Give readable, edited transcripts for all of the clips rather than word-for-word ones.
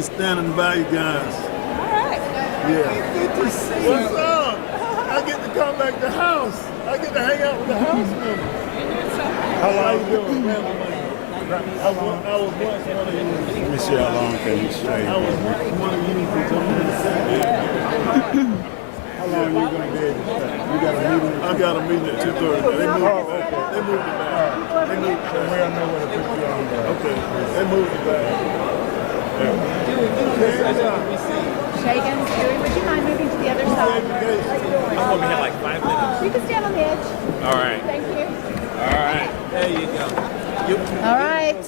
Standing by you guys. All right. Yeah. Good to see you. What's up? I get to come back to the house. I get to hang out with the house members. How long you doing? I was once one of you. Let me see how long can you stay. I was once one of you to come in the city. How long are you going to be able to stay? You got a meeting? I got a meeting at 2:30. They moved it back. They moved it back. They moved it back. We'll know where to put you on there. Okay. They moved it back. Shagan, Dewey, would you mind moving to the other side? I'm going to be like 5 minutes. You can stand on the edge. All right. Thank you. All right. There you go. All right.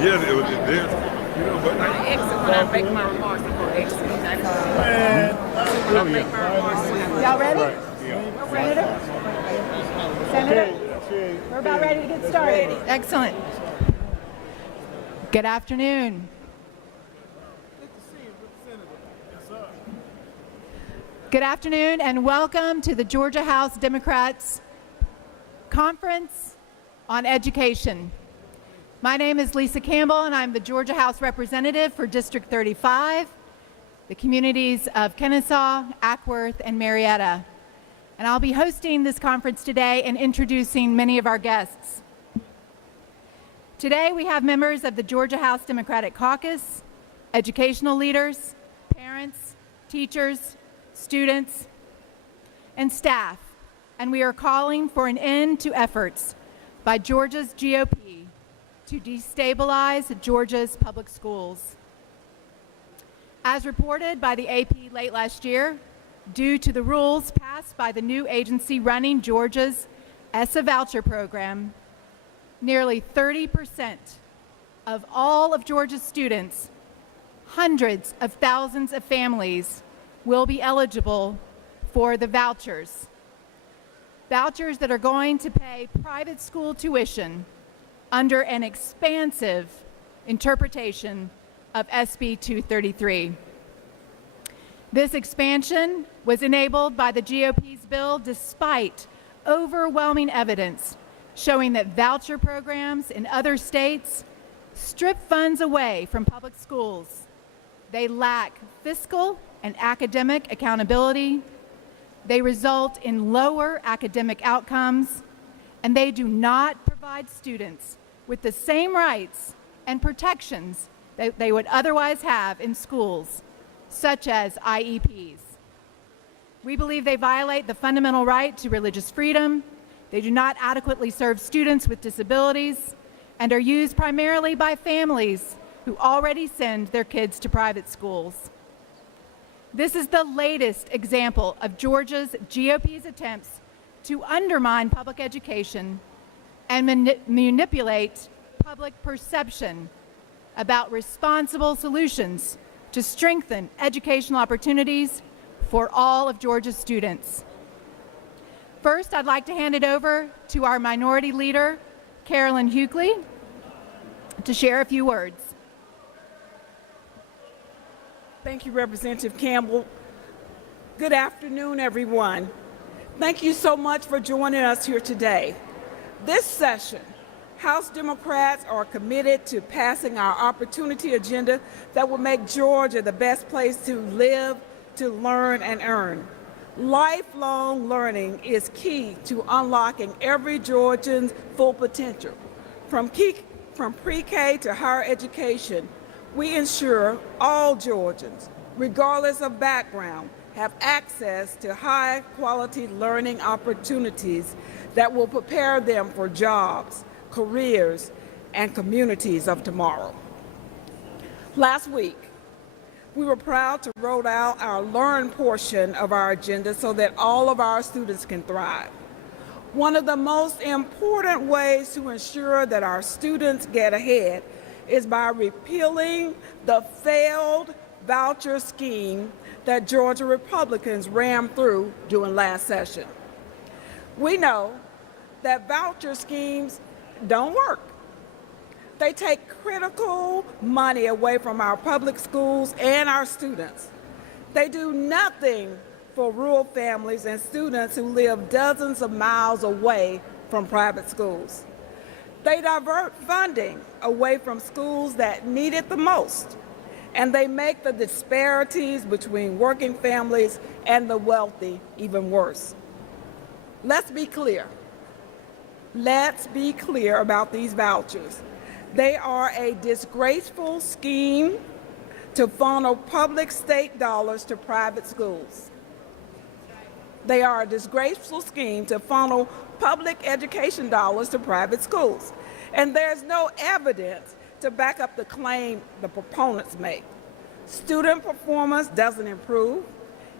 Yeah, it was just there. You know, but I exit when I make my remarks. I'm going to exit. When I make my remarks. Y'all ready? right. Yeah. Senator? Senator? We're about ready to get started. Excellent. Good afternoon. Good afternoon and welcome to the Georgia House Democrats Conference on Education. My name is Lisa Campbell and I'm the Georgia House Representative for District 35, the communities of Kennesaw, Ackworth, and Marietta. And I'll be hosting this conference today and introducing many of our guests. Today we have members of the Georgia House Democratic Caucus, educational leaders, parents, teachers, students, and staff, and we are calling for an end to efforts by Georgia's GOP to destabilize Georgia's public schools. As reported by the AP late last year, due to the rules passed by the new agency running Georgia's ESSA voucher program, nearly 30% of all of Georgia's students, hundreds of thousands of families, will be eligible for the vouchers. Vouchers that are going to pay private school tuition under an expansive interpretation of SB 233. This expansion was enabled by the GOP's bill despite overwhelming evidence showing that voucher programs in other states strip funds away from public schools. They lack fiscal and academic accountability, they result in lower academic outcomes, and they do not provide students with the same rights and protections that they would otherwise have in schools, such as IEPs. We believe they violate the fundamental right to religious freedom. They do not adequately serve students with disabilities and are used primarily by families who already send their kids to private schools. This is the latest example of Georgia's GOP's attempts to undermine public education and manipulate public perception about responsible solutions to strengthen educational opportunities for all of Georgia's students. First, I'd like to hand it over to our minority leader, Carolyn Hughley, to share a few words. Thank you, Representative Campbell. Good afternoon, everyone. Thank you so much for joining us here today. This session, House Democrats are committed to passing our opportunity agenda that will make Georgia the best place to live, to learn, and earn. Lifelong learning is key to unlocking every Georgian's full potential. From pre-K to higher education, we ensure all Georgians, regardless of background, have access to high-quality learning opportunities that will prepare them for jobs, careers, and communities of tomorrow. Last week, we were proud to roll out our Learn portion of our agenda so that all of our students can thrive. One of the most important ways to ensure that our students get ahead is by repealing the failed voucher scheme that Georgia Republicans rammed through during last session. We know that voucher schemes don't work. They take critical money away from our public schools and our students. They do nothing for rural families and students who live dozens of miles away from private schools. They divert funding away from schools that need it the most, and they make the disparities between working families and the wealthy even worse. Let's be clear. Let's be clear about these vouchers. They are a disgraceful scheme to funnel public state dollars to private schools. They are a disgraceful scheme to funnel public education dollars to private schools. And there's no evidence to back up the claim the proponents make. Student performance doesn't improve.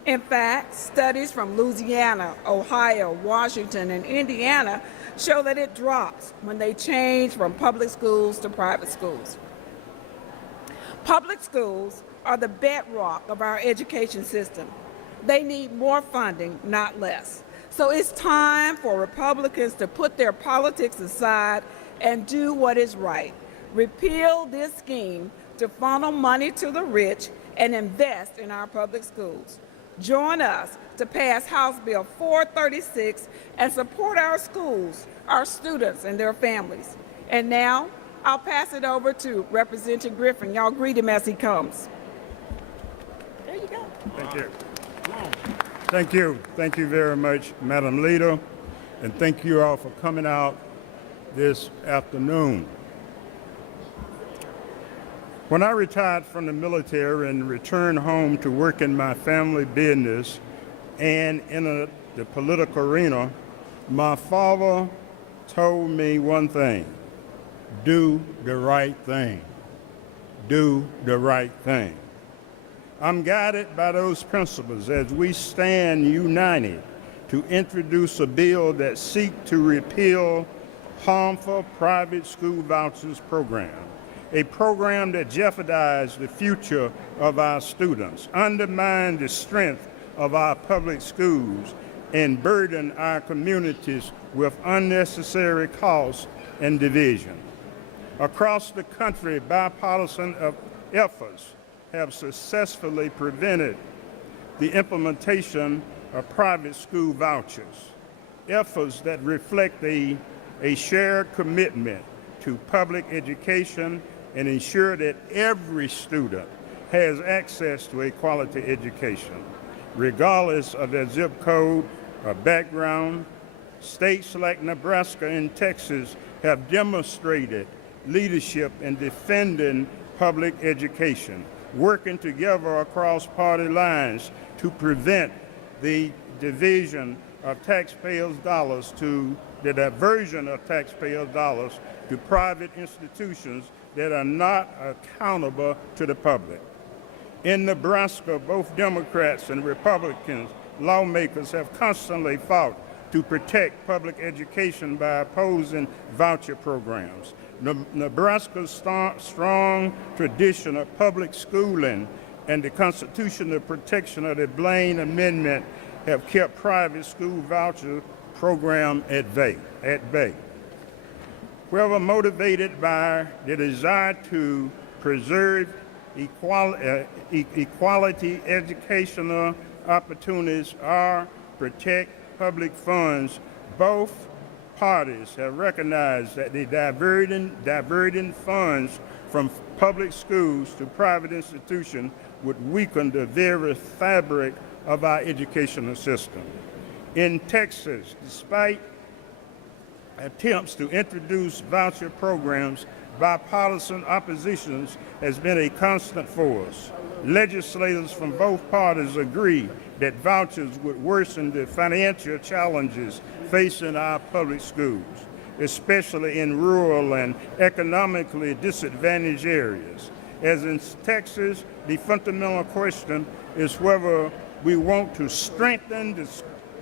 In fact, studies from Louisiana, Ohio, Washington, and Indiana show that it drops when they change from public schools to private schools. Public schools are the bedrock of our education system. They need more funding, not less. So it's time for Republicans to put their politics aside and do what is right. Repeal this scheme to funnel money to the rich and invest in our public schools. Join us to pass House Bill 436 and support our schools, our students, and their families. And now, I'll pass it over to Representative Griffin. Y'all greet him as he comes. There you go. Thank you. Thank you. Thank you very much, Madam Leader, and thank you all for coming out this afternoon. When I retired from the military and returned home to work in my family business and in the political arena, my father told me one thing: do the right thing. Do the right thing. I'm guided by those principles as we stand united to introduce a bill that seeks to repeal harmful private school vouchers program, a program that jeopardizes the future of our students, undermines the strength of our public schools, and burden our communities with unnecessary costs and division. Across the country, bipartisan efforts have successfully prevented the implementation of private school vouchers, efforts that reflect a shared commitment to public education and ensure that every student has access to a quality education, regardless of their zip code or background. States like Nebraska and Texas have demonstrated leadership in defending public education, working together across party lines to prevent the division of taxpayers' dollars to the diversion of taxpayers' dollars to private institutions that are not accountable to the public. In Nebraska, both Democrats and Republicans lawmakers have constantly fought to protect public education by opposing voucher programs. Nebraska's strong tradition of public schooling and the constitutional protection of the Blaine Amendment have kept private school voucher program at bay. Whoever motivated by the desire to preserve equality educational opportunities or protect public funds, both parties have recognized that the diverting funds from public schools to private institutions would weaken the very fabric of our educational system. In Texas, despite attempts to introduce voucher programs, bipartisan opposition has been a constant force. Legislators from both parties agree that vouchers would worsen the financial challenges facing our public schools, especially in rural and economically disadvantaged areas. As in Texas, the fundamental question is whether we want to strengthen the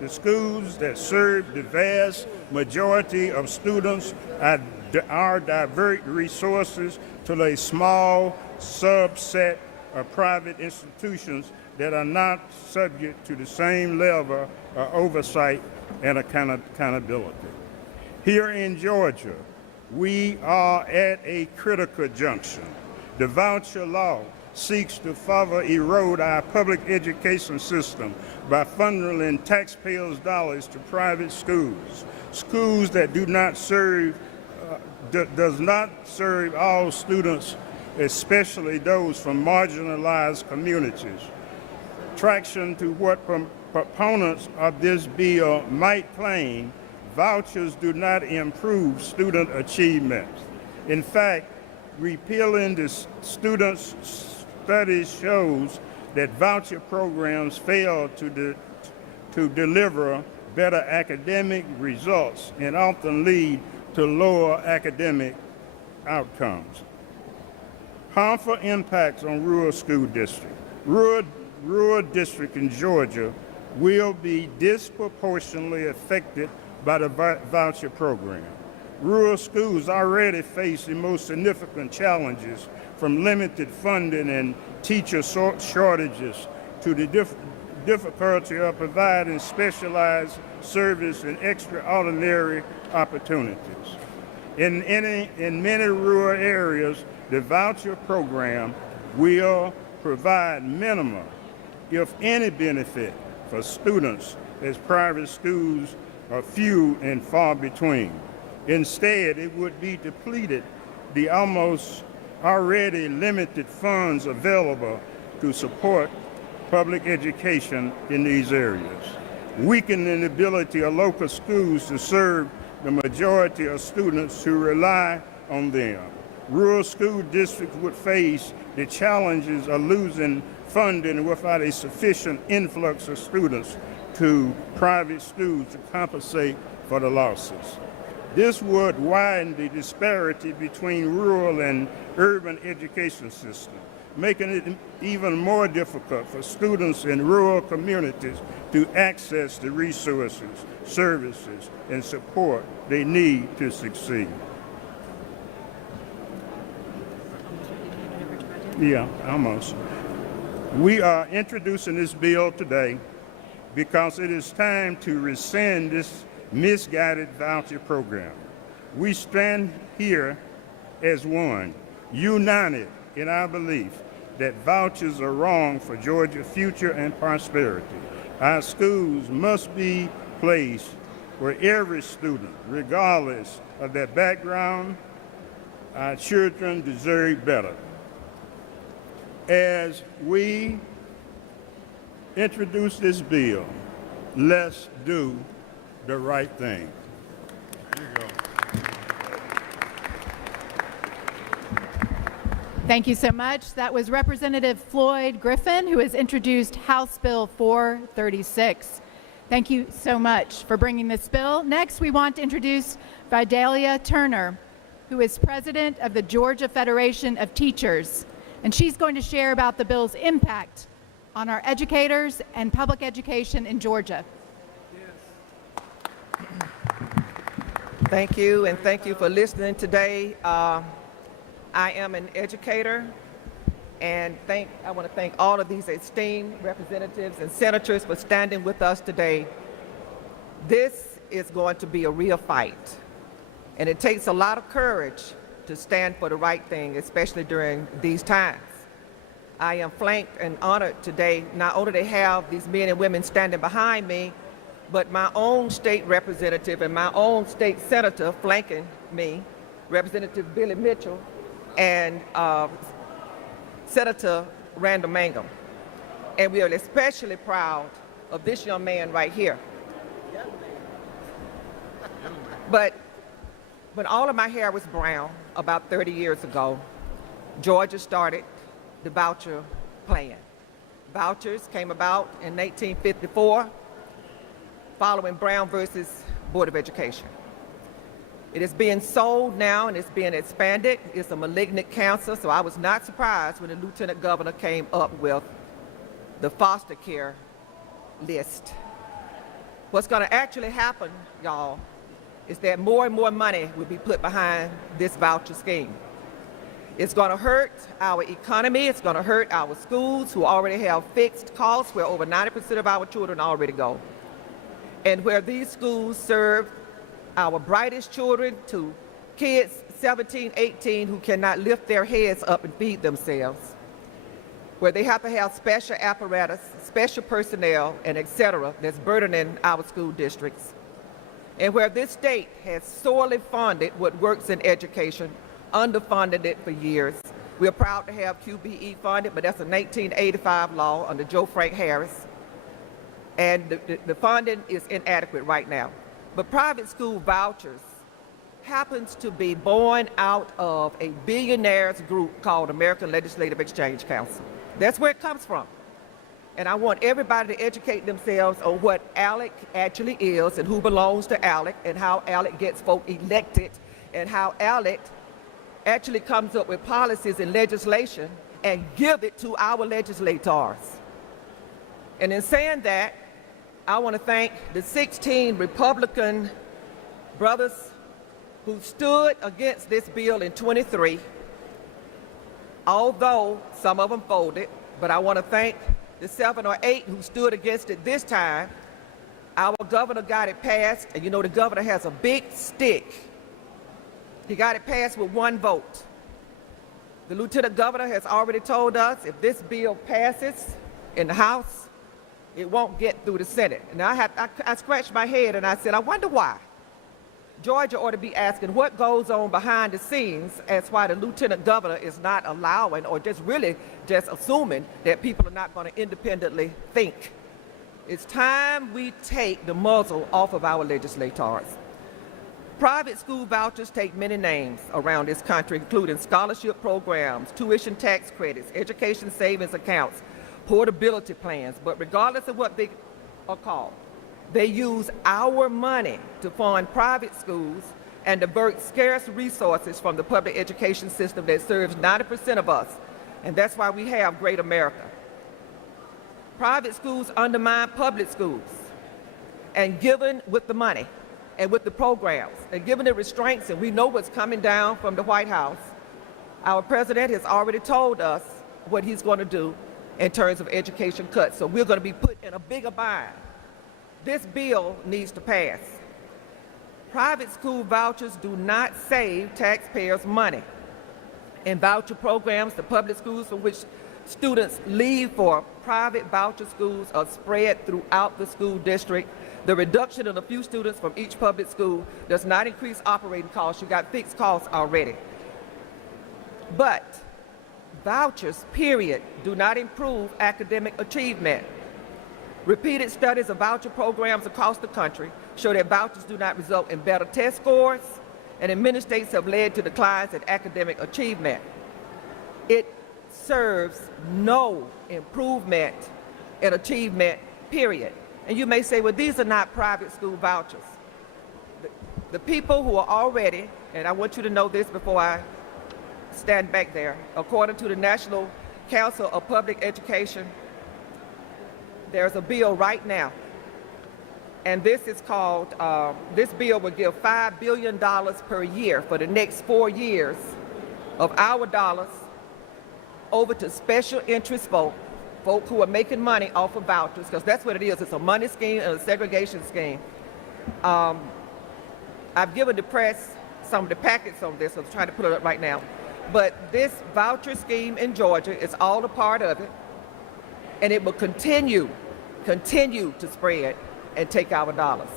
schools that serve the vast majority of students or divert resources to a small subset of private institutions that are not subject to the same level of oversight and accountability. Here in Georgia, we are at a critical junction. The voucher law seeks to further erode our public education system by funneling taxpayers' dollars to private schools, schools that does not serve all students, especially those from marginalized communities. Traction to what proponents of this bill might claim, vouchers do not improve student achievement. In fact, repealing the students' studies shows that voucher programs fail to deliver better academic results and often lead to lower academic outcomes. Harmful impacts on rural school districts. Rural districts in Georgia will be disproportionately affected by the voucher program. Rural schools already face the most significant challenges, from limited funding and teacher shortages to the difficulty of providing specialized service and extraordinary opportunities. In many rural areas, the voucher program will provide minimal, if any, benefit for students, as private schools are few and far between. Instead, it would be depleted the almost already limited funds available to support public education in these areas, weakening the ability of local schools to serve the majority of students who rely on them. Rural school districts would face the challenges of losing funding without a sufficient influx of students to private schools to compensate for the losses. This would widen the disparity between rural and urban education systems, making it even more difficult for students in rural communities to access the resources, services, and support they need to succeed. Yeah, almost. We are introducing this bill today because it is time to rescind this misguided voucher program. We stand here as one, united in our belief that vouchers are wrong for Georgia's future and prosperity. Our schools must be placed where every student, regardless of their background, our children deserve better. As we introduce this bill, let's do the right thing. There you go. Thank you so much. That was Representative Floyd Griffin, who has introduced House Bill 436. Thank you so much for bringing this bill. Next, we want to introduce Vidalia Turner, who is president of the Georgia Federation of Teachers, and she's going to share about the bill's impact on our educators and public education in Georgia. Thank you, and thank you for listening today. I am an educator, and I want to thank all of these esteemed representatives and senators for standing with us today. This is going to be a real fight, and it takes a lot of courage to stand for the right thing, especially during these times. I am flanked and honored today not only to have these men and women standing behind me, but my own state representative and my own state senator flanking me, Representative Billy Mitchell, and Senator Randall Mangum. And we are especially proud of this young man right here. But when all of my hair was brown about 30 years ago, Georgia started the voucher plan. Vouchers came about in 1854 following Brown versus Board of Education. It is being sold now and it's being expanded. It's a malignant cancer, so I was not surprised when the Lieutenant Governor came up with the foster care list. What's going to actually happen, y'all, is that more and more money will be put behind this voucher scheme. It's going to hurt our economy. It's going to hurt our schools, who already have fixed costs, where over 90% of our children already go. And where these schools serve our brightest children to kids 17, 18 who cannot lift their heads up and feed themselves, where they have to have special apparatus, special personnel, and et cetera, that's burdening our school districts. And where this state has sorely funded what works in education, underfunded it for years. We're proud to have QBE funded, but that's a 1985 law under Joe Frank Harris. And the funding is inadequate right now. But private school vouchers happens to be born out of a billionaires group called American Legislative Exchange Council. That's where it comes from. And I want everybody to educate themselves on what ALEC actually is and who belongs to ALEC and how ALEC gets folk elected and how ALEC actually comes up with policies and legislation and give it to our legislators. And in saying that, I want to thank the 16 Republican brothers who stood against this bill in 23, although some of them folded, but I want to thank the 7 or 8 who stood against it this time. Our governor got it passed, and you know the governor has a big stick. He got it passed with 1 vote. The lieutenant governor has already told us if this bill passes in the House, it won't get through the Senate. And I scratched my head and I said, I wonder why. Georgia ought to be asking what goes on behind the scenes as why the lieutenant governor is not allowing or just assuming that people are not going to independently think. It's time we take the muzzle off of our legislators. Private school vouchers take many names around this country, including scholarship programs, tuition tax credits, education savings accounts, portability plans, but regardless of what they are called, they use our money to fund private schools and divert scarce resources from the public education system that serves 90% of us, and that's why we have Great America. Private schools undermine public schools, and given with the money and with the programs and given the restraints, and we know what's coming down from the White House, our president has already told us what he's going to do in terms of education cuts. So we're going to be put in a bigger bind. This bill needs to pass. Private school vouchers do not save taxpayers money. In voucher programs, the public schools from which students leave for private voucher schools are spread throughout the school district. The reduction of a few students from each public school does not increase operating costs. You got fixed costs already. But vouchers, period, do not improve academic achievement. Repeated studies of voucher programs across the country show that vouchers do not result in better test scores, and in many states have led to declines in academic achievement. It serves no improvement in achievement, period. And you may say, well, these are not private school vouchers. The people who are already, and I want you to know this before I stand back there, according to the National Council of Public Education, there's a bill right now, and this is called, this bill will give $5 billion per year for the next 4 years of our dollars over to special interest folk who are making money off of vouchers, because that's what it is. It's a money scheme and a segregation scheme. I've given the press some of the packets on this. I'm trying to put it up right now. But this voucher scheme in Georgia is all a part of it, and it will continue to spread and take our dollars.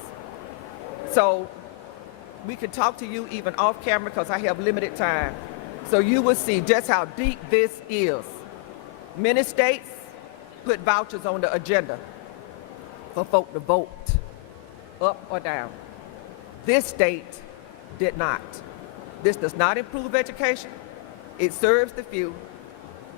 So we can talk to you even off camera because I have limited time. So you will see just how deep this is. Many states put vouchers on the agenda for folk to vote, up or down. This state did not. This does not improve education. It serves the few.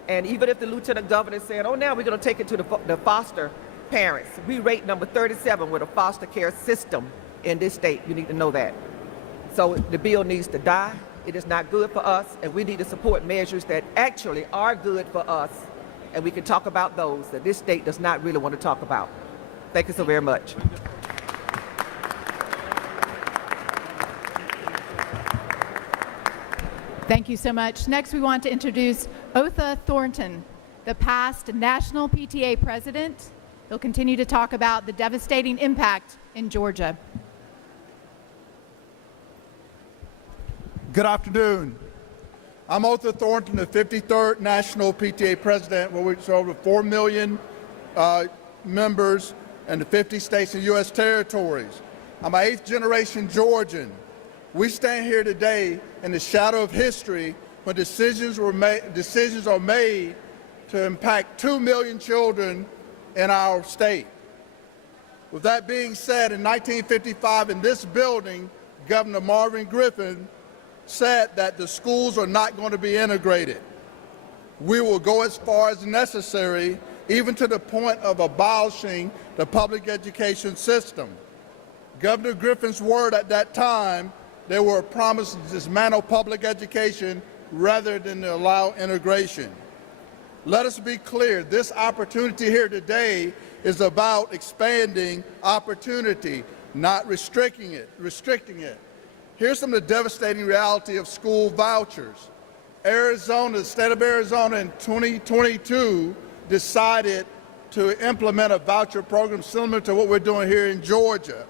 And even if the lieutenant governor is saying, oh, now we're going to take it to the foster parents, we rate number 37 with a foster care system in this state. You need to know that. So the bill needs to die. It is not good for us, and we need to support measures that actually are good for us, and we can talk about those that this state does not really want to talk about. Thank you so very much. Thank you so much. Next, we want to introduce Otha Thornton, the past National PTA president. He'll continue to talk about the devastating impact in Georgia. Good afternoon. I'm Otha Thornton, the 53rd National PTA president, where we serve over 4 million members in the 50 states and U.S. territories. I'm an 8th generation Georgian. We stand here today in the shadow of history when decisions are made to impact 2 million children in our state. With that being said, in 1955 in this building, Governor Marvin Griffin said that the schools are not going to be integrated. We will go as far as necessary, even to the point of abolishing the public education system. Governor Griffin's word at that time, they were promised to dismantle public education rather than to allow integration. Let us be clear, this opportunity here today is about expanding opportunity, not restricting it. Here's some of the devastating reality of school vouchers. Arizona, the state of Arizona in 2022 decided to implement a voucher program similar to what we're doing here in Georgia.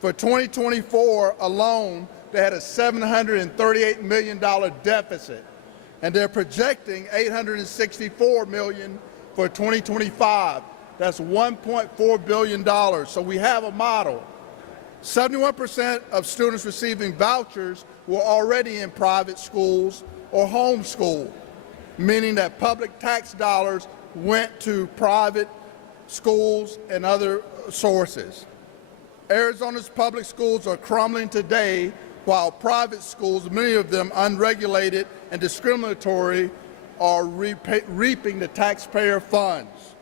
For 2024 alone, they had a $738 million deficit, and they're projecting $864 million for 2025. That's $1.4 billion. So we have a model. 71% of students receiving vouchers were already in private schools or homeschooled, meaning that public tax dollars went to private schools and other sources. Arizona's public schools are crumbling today, while private schools, many of them unregulated and discriminatory, are reaping the taxpayer funds.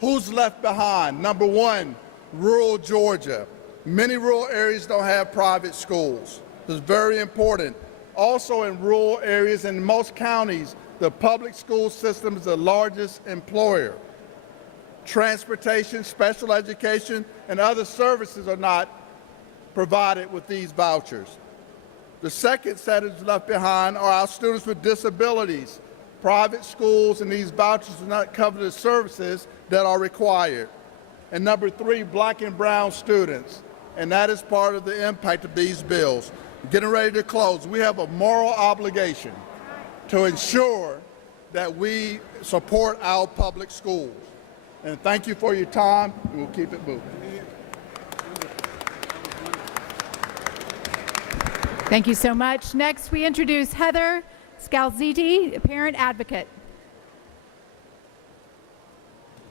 Who's left behind? Number one, rural Georgia. Many rural areas don't have private schools. This is very important. Also in rural areas, in most counties, the public school system is the largest employer. Transportation, special education, and other services are not provided with these vouchers. The second set is left behind are our students with disabilities. Private schools and these vouchers do not cover the services that are required. And number three, black and brown students. And that is part of the impact of these bills. Getting ready to close, we have a moral obligation to ensure that we support our public schools. And thank you for your time, and we'll keep it moving. Thank you so much. Next, we introduce Heather Scalzitti, parent advocate.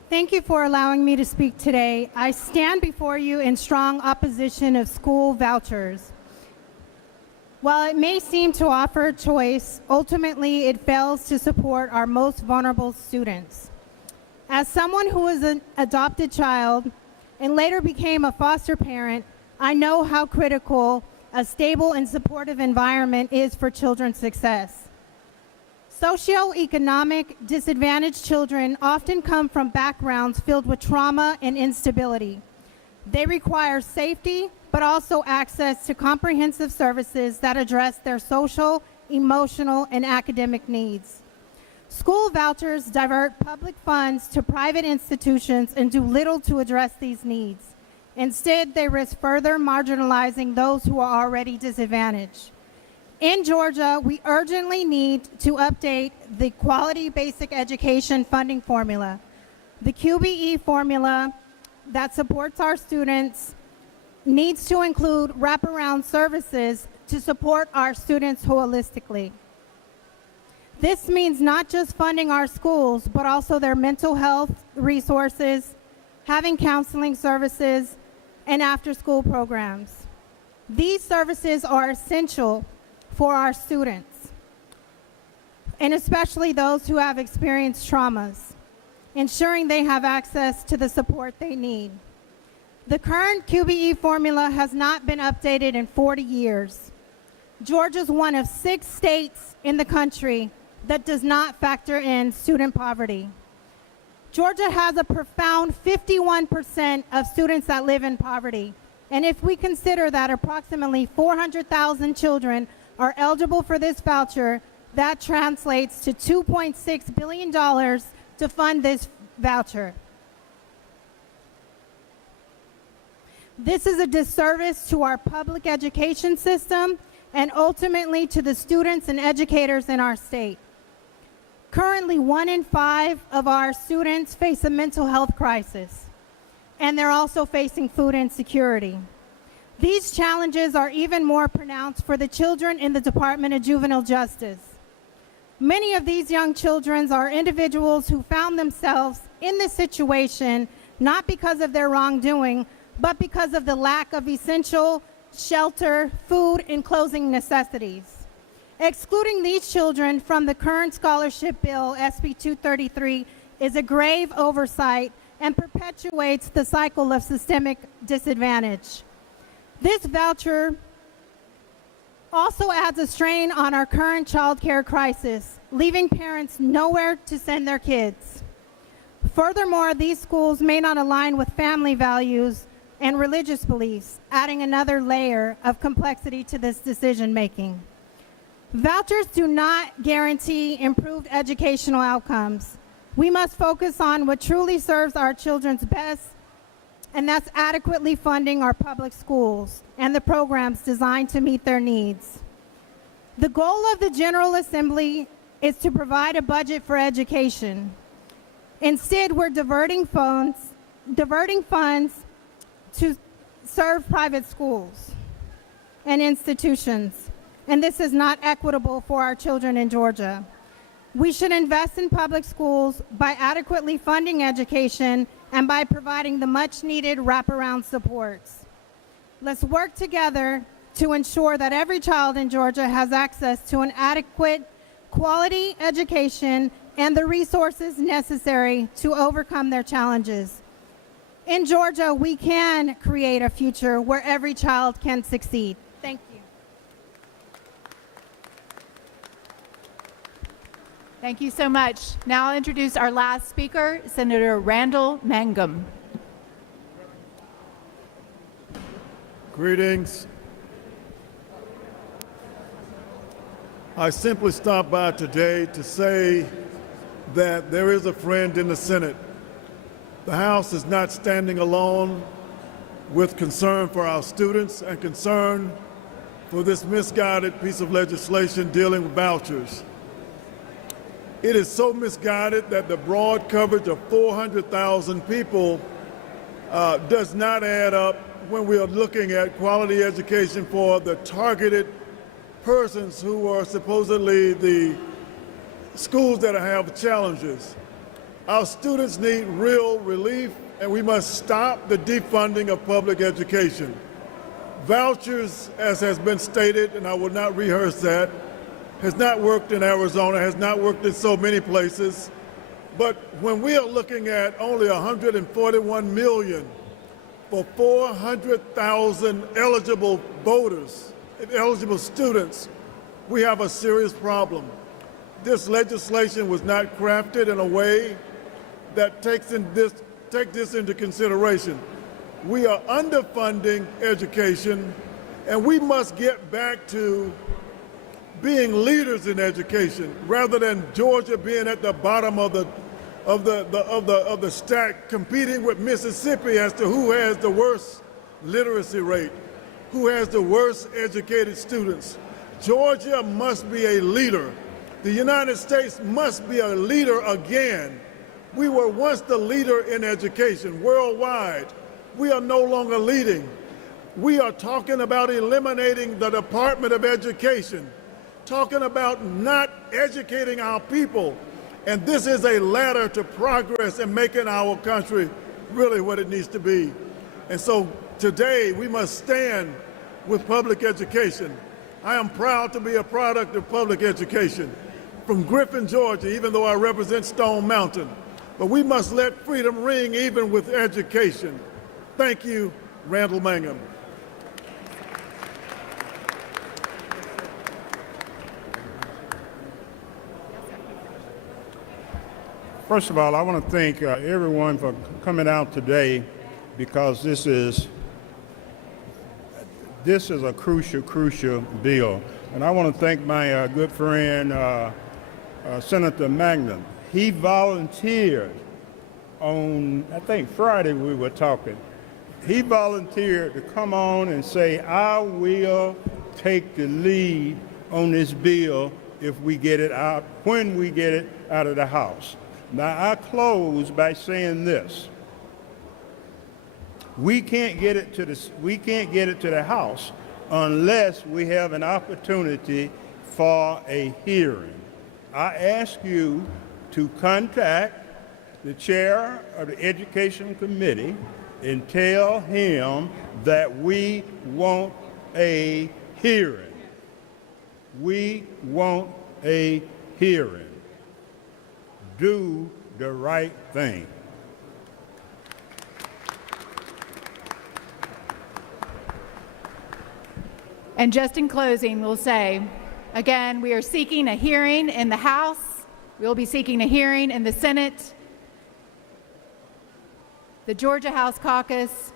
Thank you for allowing me to speak today. I stand before you in strong opposition of school vouchers. While it may seem to offer a choice, ultimately it fails to support our most vulnerable students. As someone who was an adopted child and later became a foster parent, I know how critical a stable and supportive environment is for children's success. Socioeconomic disadvantaged children often come from backgrounds filled with trauma and instability. They require safety, but also access to comprehensive services that address their social, emotional, and academic needs. School vouchers divert public funds to private institutions and do little to address these needs. Instead, they risk further marginalizing those who are already disadvantaged. In Georgia, we urgently need to update the Quality Basic Education funding formula. The QBE formula that supports our students needs to include wraparound services to support our students holistically. This means not just funding our schools, but also their mental health resources, having counseling services, and after-school programs. These services are essential for our students, and especially those who have experienced traumas, ensuring they have access to the support they need. The current QBE formula has not been updated in 40 years. Georgia is one of 6 states in the country that does not factor in student poverty. Georgia has a profound 51% of students that live in poverty. And if we consider that approximately 400,000 children are eligible for this voucher, that translates to $2.6 billion to fund this voucher. This is a disservice to our public education system and ultimately to the students and educators in our state. Currently, 1 in 5 of our students face a mental health crisis, and they're also facing food insecurity. These challenges are even more pronounced for the children in the Department of Juvenile Justice. Many of these young children are individuals who found themselves in this situation not because of their wrongdoing, but because of the lack of essential shelter, food, and clothing necessities. Excluding these children from the current scholarship bill, SB 233, is a grave oversight and perpetuates the cycle of systemic disadvantage. This voucher also adds a strain on our current child care crisis, leaving parents nowhere to send their kids. Furthermore, these schools may not align with family values and religious beliefs, adding another layer of complexity to this decision-making. Vouchers do not guarantee improved educational outcomes. We must focus on what truly serves our children's best, and that's adequately funding our public schools and the programs designed to meet their needs. The goal of the General Assembly is to provide a budget for education. Instead, we're diverting funds to serve private schools and institutions, and this is not equitable for our children in Georgia. We should invest in public schools by adequately funding education and by providing the much-needed wraparound supports. Let's work together to ensure that every child in Georgia has access to an adequate, quality education and the resources necessary to overcome their challenges. In Georgia, we can create a future where every child can succeed. Thank you. Thank you so much. Now I'll introduce our last speaker, Senator Randall Mangum. Greetings. I simply stopped by today to say that there is a friend in the Senate. The House is not standing alone with concern for our students and concern for this misguided piece of legislation dealing with vouchers. It is so misguided that the broad coverage of 400,000 people does not add up when we are looking at quality education for the targeted persons who are supposedly the schools that have challenges. Our students need real relief, and we must stop the defunding of public education. Vouchers, as has been stated, and I will not rehearse that, has not worked in Arizona, has not worked in so many places. But when we are looking at only $141 million for 400,000 eligible voters, eligible students, we have a serious problem. This legislation was not crafted in a way that takes this into consideration. We are underfunding education, and we must get back to being leaders in education rather than Georgia being at the bottom of the stack, competing with Mississippi as to who has the worst literacy rate, who has the worst educated students. Georgia must be a leader. The United States must be a leader again. We were once the leader in education worldwide. We are no longer leading. We are talking about eliminating the Department of Education, talking about not educating our people. And this is a ladder to progress and making our country really what it needs to be. And so today we must stand with public education. I am proud to be a product of public education from Griffin, Georgia, even though I represent Stone Mountain. But we must let freedom ring even with education. Thank you, Randall Mangum. First of all, I want to thank everyone for coming out today, because this is a crucial bill. And I want to thank my good friend, Senator Mangum. He volunteered on, I think Friday we were talking. He volunteered to come on and say, I will take the lead on this bill if we get it out, when we get it out of the House. Now, I close by saying this. We can't get it to the House unless we have an opportunity for a hearing. I ask you to contact the chair of the Education Committee and tell him that we want a hearing. We want a hearing. Do the right thing. And just in closing, we'll say, again, we are seeking a hearing in the House. We will be seeking a hearing in the Senate. The Georgia House Caucus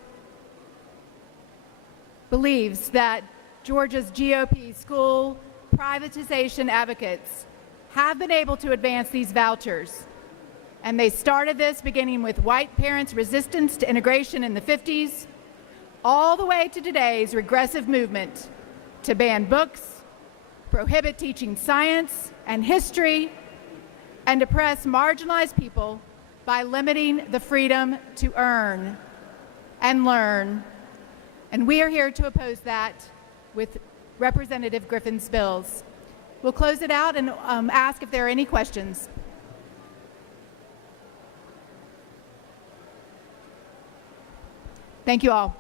believes that Georgia's GOP school privatization advocates have been able to advance these vouchers. And they started this beginning with white parents' resistance to integration in the 50s, all the way to today's regressive movement to ban books, prohibit teaching science and history, and oppress marginalized people by limiting the freedom to earn and learn. And we are here to oppose that with Representative Griffin's bills. We'll close it out and ask if there are any questions. Thank you all.